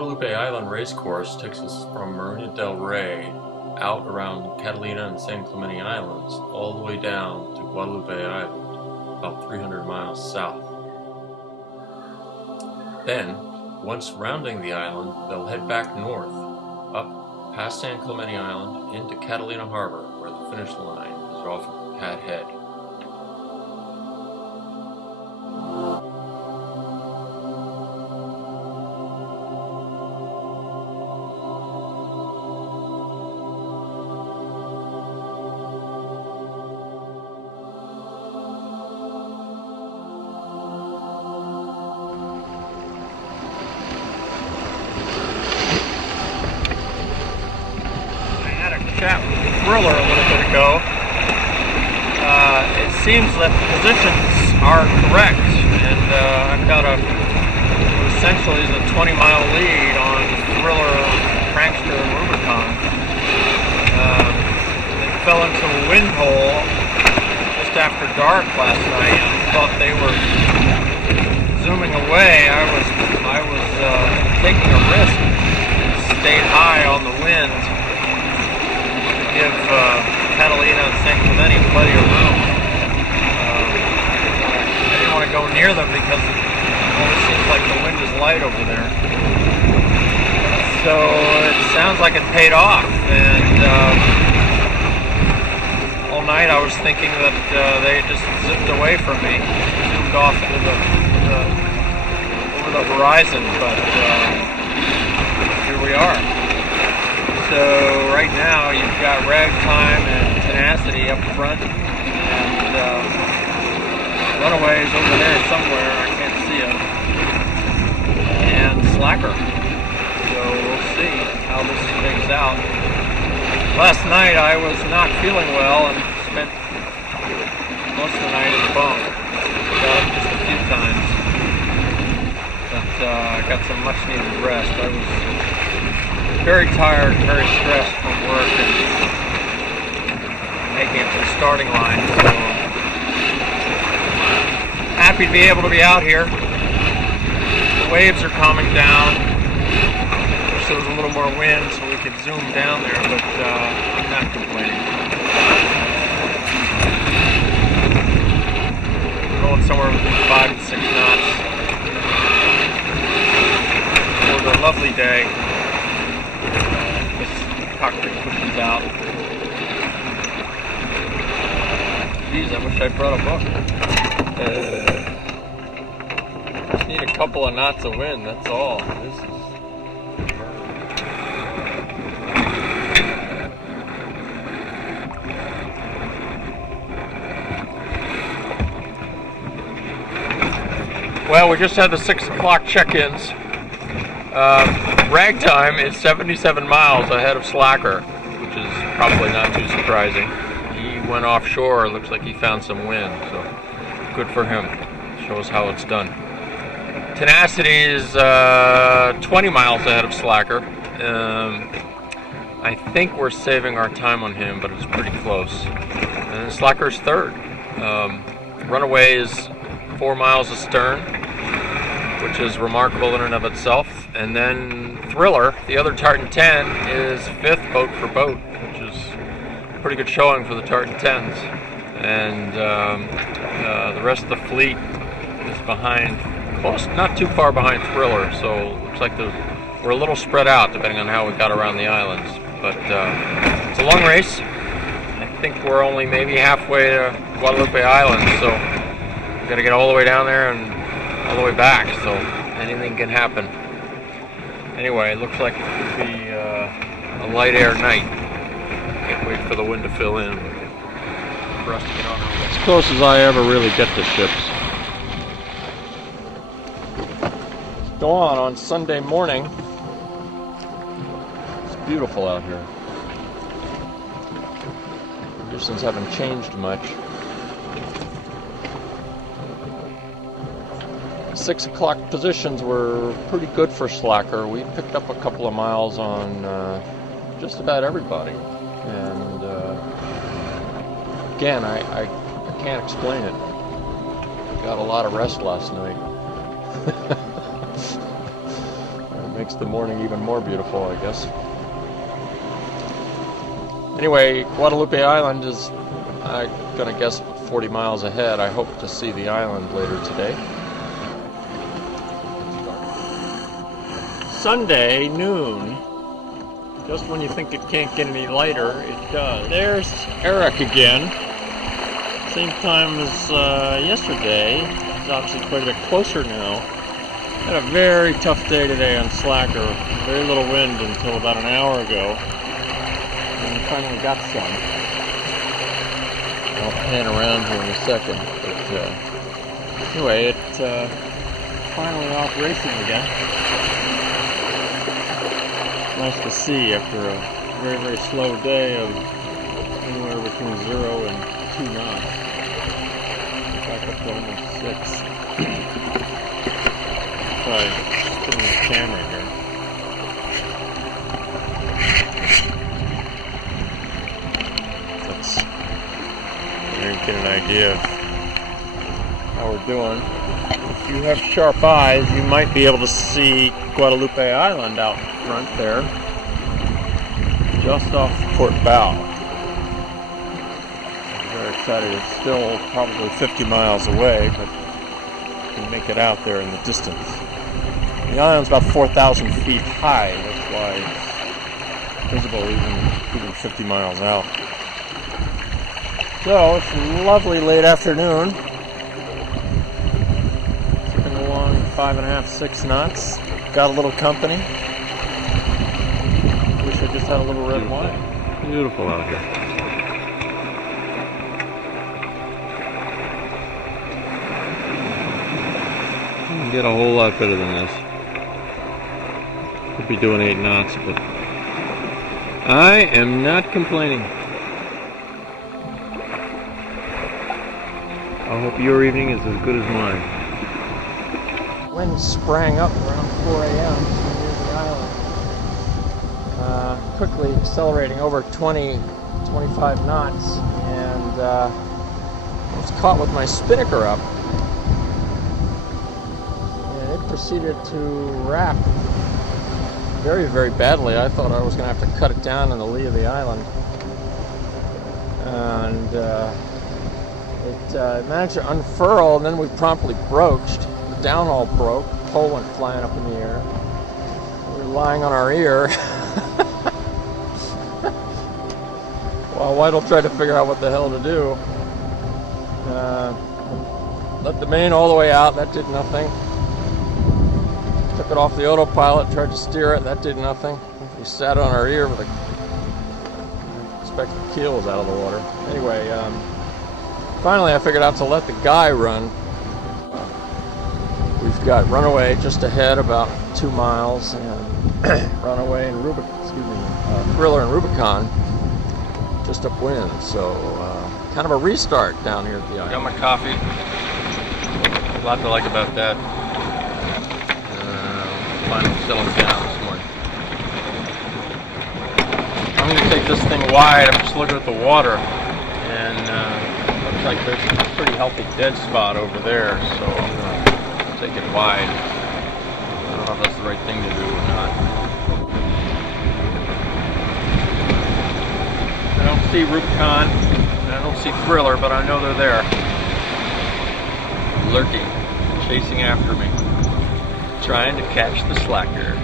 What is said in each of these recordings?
Guadalupe Island Racecourse takes us from Marina del Rey out around Catalina and San Clemente Islands all the way down to Guadalupe Island, about 300 miles south. Then, once rounding the island, they'll head back north, up past San Clemente Island into Catalina Harbor, where the finish line is off Cat Head. Chat with the Thriller a little bit ago. It seems that the positions are correct, and I've got essentially a 20-mile lead on Thriller, Prankster, and Rubicon. They fell into a wind hole just after dark last night. I thought they were zooming away. I was taking a risk and stayed high on the wind. Give Catalina and San Clemente plenty of room. I didn't want to go near them because it always seems like the wind is light over there. So it sounds like it paid off, and all night I was thinking that they just zipped away from me, zoomed off into over the horizon, but here we are. So right now you've got Ragtime and Tenacity up front, and Runaways over there somewhere, I can't see it, and Slacker. So we'll see how this shakes out. Last night I was not feeling well and spent most of the night in the bunk. Got up just a few times, but I got some much needed rest. I was very tired, very stressed from work and making it to the starting line. So happy to be able to be out here. The waves are calming down. Wish there was a little more wind so we could zoom down there, but I'm not complaining. Going somewhere between 5 and 6 knots. It was a lovely day. Cockpit pushes out. Geez, I wish I brought a book. Just need a couple of knots of wind, that's all. This is... Well, we just had the 6 o'clock check-ins. Ragtime is 77 miles ahead of Slacker, which is probably not too surprising. He went offshore, looks like he found some wind, so good for him. Shows how it's done. Tenacity is 20 miles ahead of Slacker. I think we're saving our time on him, but it's pretty close. And Slacker's third. Runaway is 4 miles astern, which is remarkable in and of itself. And then Thriller, the other Tartan 10, is 5th boat for boat, which is a pretty good showing for the Tartan 10s. And the rest of the fleet is behind, close, not too far behind Thriller, so it looks like we're a little spread out depending on how we got around the islands. But it's a long race. I think we're only maybe halfway to Guadalupe Island, so we've got to get all the way down there and all the way back, so anything can happen. Anyway, it looks like it could be a light air night. Can't wait for the wind to fill in for us to get on. As close as I ever really get to ships. It's dawn on Sunday morning. It's beautiful out here. Conditions haven't changed much. 6 o'clock positions were pretty good for Slacker. We picked up a couple of miles on just about everybody. And again, I can't explain it. Got a lot of rest last night. Makes the morning even more beautiful, I guess. Anyway, Guadalupe Island is, I'm gonna guess, 40 miles ahead. I hope to see the island later today. Sunday, noon. Just when you think it can't get any lighter, it does. There's Eric again. Same time as yesterday. He's obviously quite a bit closer now. Had a very tough day today on Slacker. Very little wind until about an hour ago. And we finally got some. I'll pan around here in a second. But anyway, it's finally off racing again. Nice to see after a very, very slow day of anywhere between 0 and 2 knots. Back up to almost 6. Sorry, spinning the camera here. That's, you can get an idea of how we're doing. If you have sharp eyes, you might be able to see Guadalupe Island out front there, just off the port bow. I'm very excited. It's still probably 50 miles away, but you can make it out there in the distance. The island's about 4,000 feet high. That's why it's visible even 50 miles out. So it's a lovely late afternoon. Ticking along 5.5, 6 knots. Got a little company. Wish I just had a little red wine. Beautiful out here. You can get a whole lot better than this. Could be doing 8 knots, but I am not complaining. I hope your evening is as good as mine. Wind sprang up around 4 a.m. near the island. Quickly accelerating over 20, 25 knots, and I was caught with my spinnaker up. And it proceeded to rap very, very badly. I thought I was going to have to cut it down in the lee of the island. And it managed to unfurl, and then we promptly broached. The downhaul broke, the pole went flying up in the air. We were lying on our ear while Whitehall tried to figure out what the hell to do. Let the main all the way out, that did nothing. Took it off the autopilot, tried to steer it, that did nothing. We sat on our ear with the expected keel was out of the water. Anyway, finally I figured out to let the guy run. We've got Runaway just ahead, about 2 miles, and Runaway and Thriller and Rubicon just upwind. So kind of a restart down here at the island. Got my coffee. A lot to like about that. Finally settling down this morning. I'm going to take this thing wide. I'm just looking at the water, and looks like there's a pretty healthy dead spot over there, so I'm going to take it wide. I don't know if that's the right thing to do or not. I don't see Rubicon, and I don't see Thriller, but I know they're there. Lurking, chasing after me, trying to catch the slacker.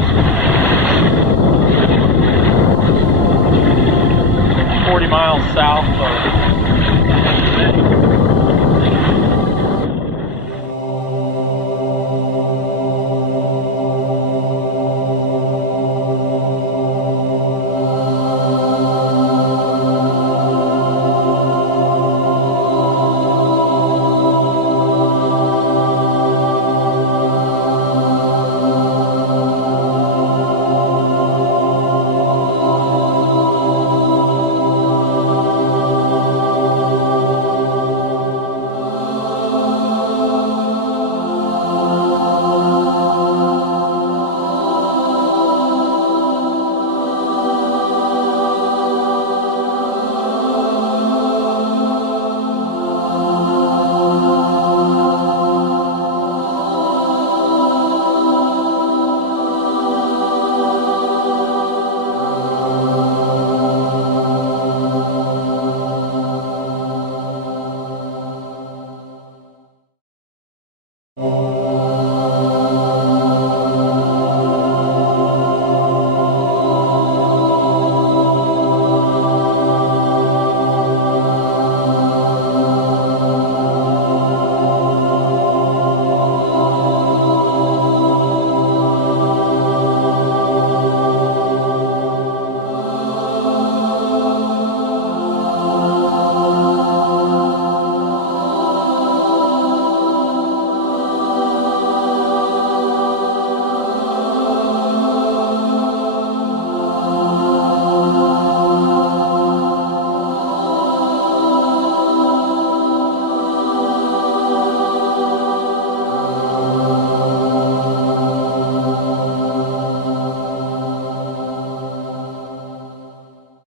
that.